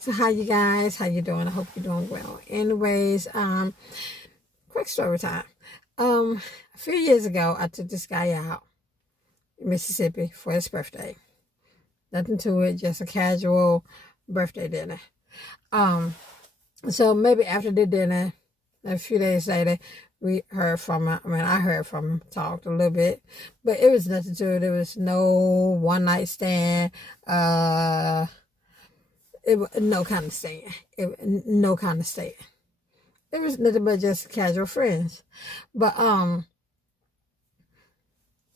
So how you guys? How you doing? I hope you're doing well. Anyways, quick story time. A few years ago, I took this guy out in Mississippi for his birthday. Nothing to it, just a casual birthday dinner. So maybe after the dinner, a few days later, we heard from him. I mean, I heard from him, talked a little bit, but it was nothing to it. There was no one night stand. It was no kind of stand. No kind of stand. It was nothing but just casual friends. But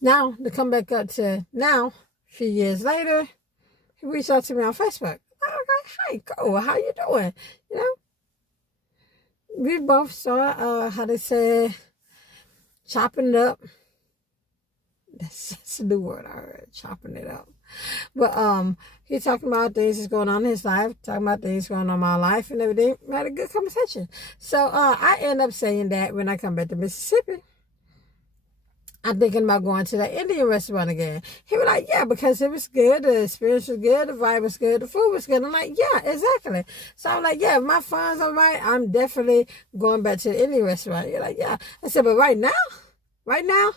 now to come back up to now, a few years later, he reached out to me on Facebook. Okay, hey, cool. How you doing? You know, we both saw how they say chopping it up. That's a new word I heard, chopping it up. But he's talking about things that's going on in his life, talking about things going on in my life and everything. We had a good conversation. So I end up saying that when I come back to Mississippi, I'm thinking about going to that Indian restaurant again. He was like, yeah, because it was good, the experience was good, the vibe was good, the food was good. I'm like, yeah, exactly. So I'm like, yeah, if my funds are right, I'm definitely going back to the Indian restaurant. You're like, yeah. I said, but right now,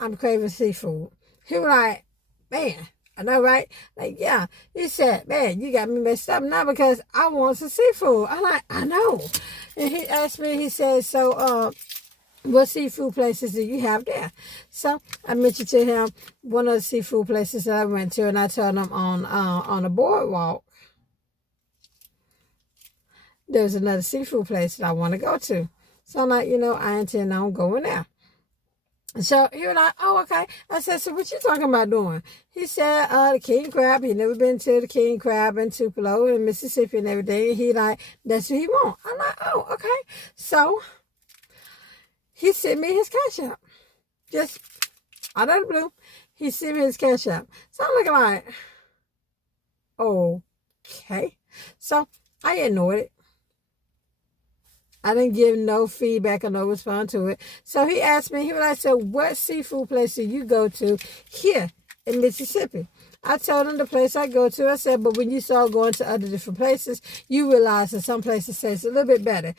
I'm craving seafood. He was like, man, I know, right? Like, yeah. He said, man, you got me messed up now because I want some seafood. I'm like, I know. And he asked me, he said, so, what seafood places do you have there? So I mentioned to him one of the seafood places that I went to, and I told him on a boardwalk, there's another seafood place that I want to go to. So I'm like, I intend on going there. So he was like, oh, okay. I said, so what you talking about doing? He said, the king crab. He never been to the king crab in Tupelo in Mississippi and everything. And he like, that's what he want. I'm like, oh, okay. So he sent me his cash app. Just out of the blue, he sent me his cash app. So I'm looking like, okay. So I ignored it. I didn't give no feedback or no response to it. So he asked me, he was like, so what seafood place do you go to here in Mississippi? I told him the place I go to. I said, but when you start going to other different places, you realize that some places taste a little bit better.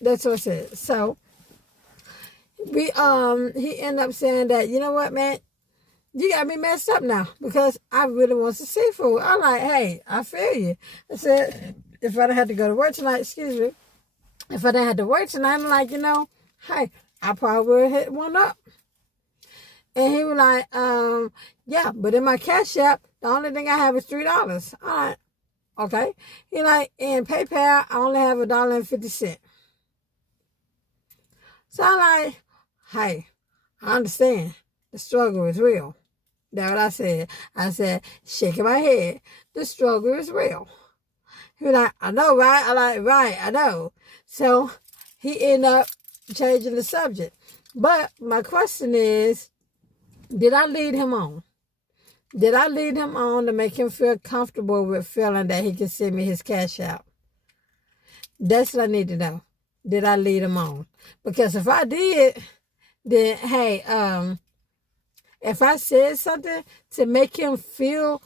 That's what I said. So he ended up saying that, you know what, man, you got me messed up now because I really want some seafood. I'm like, hey, I feel you. I said, if I didn't have to go to work tonight, if I didn't have to work tonight, I'm like, hey, I probably would have hit one up. And he was like, yeah, but in my cash app, the only thing I have is $3. I'm like, okay. He like, in PayPal, I only have $1.50. So I'm like, hey, I understand. The struggle is real. That's what I said. I said, shaking my head, the struggle is real. He was like, I know, right? I'm like, right, I know. So he ended up changing the subject. But my question is, did I lead him on? Did I lead him on to make him feel comfortable with feeling that he could send me his cash out? That's what I need to know. Did I lead him on? Because if I did, then, hey, if I said something to make him feel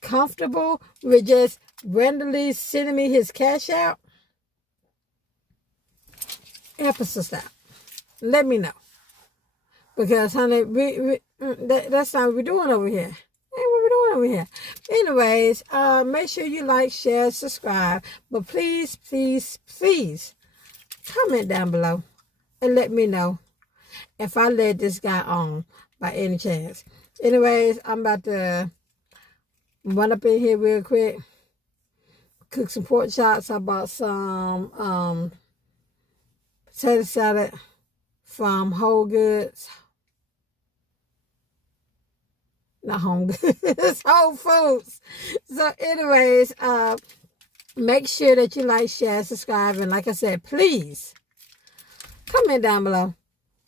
comfortable with just randomly sending me his cash out, help us stop. Let me know. Because, honey, that's not what we're doing over here. Ain't what we're doing over here. Anyways, make sure you like, share, subscribe. But please, please, please, comment down below and let me know if I led this guy on by any chance. Anyways, I'm about to run up in here real quick, cook some pork chops. I bought some potato salad from Whole Goods. Not Home Goods, Whole Foods. So anyways, make sure that you like, share, subscribe, and like I said, please comment down below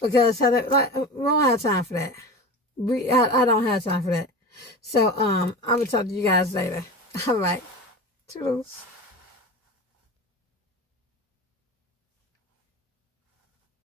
because we don't have time for that. I don't have time for that. So I'm gonna talk to you guys later. All right, toodles.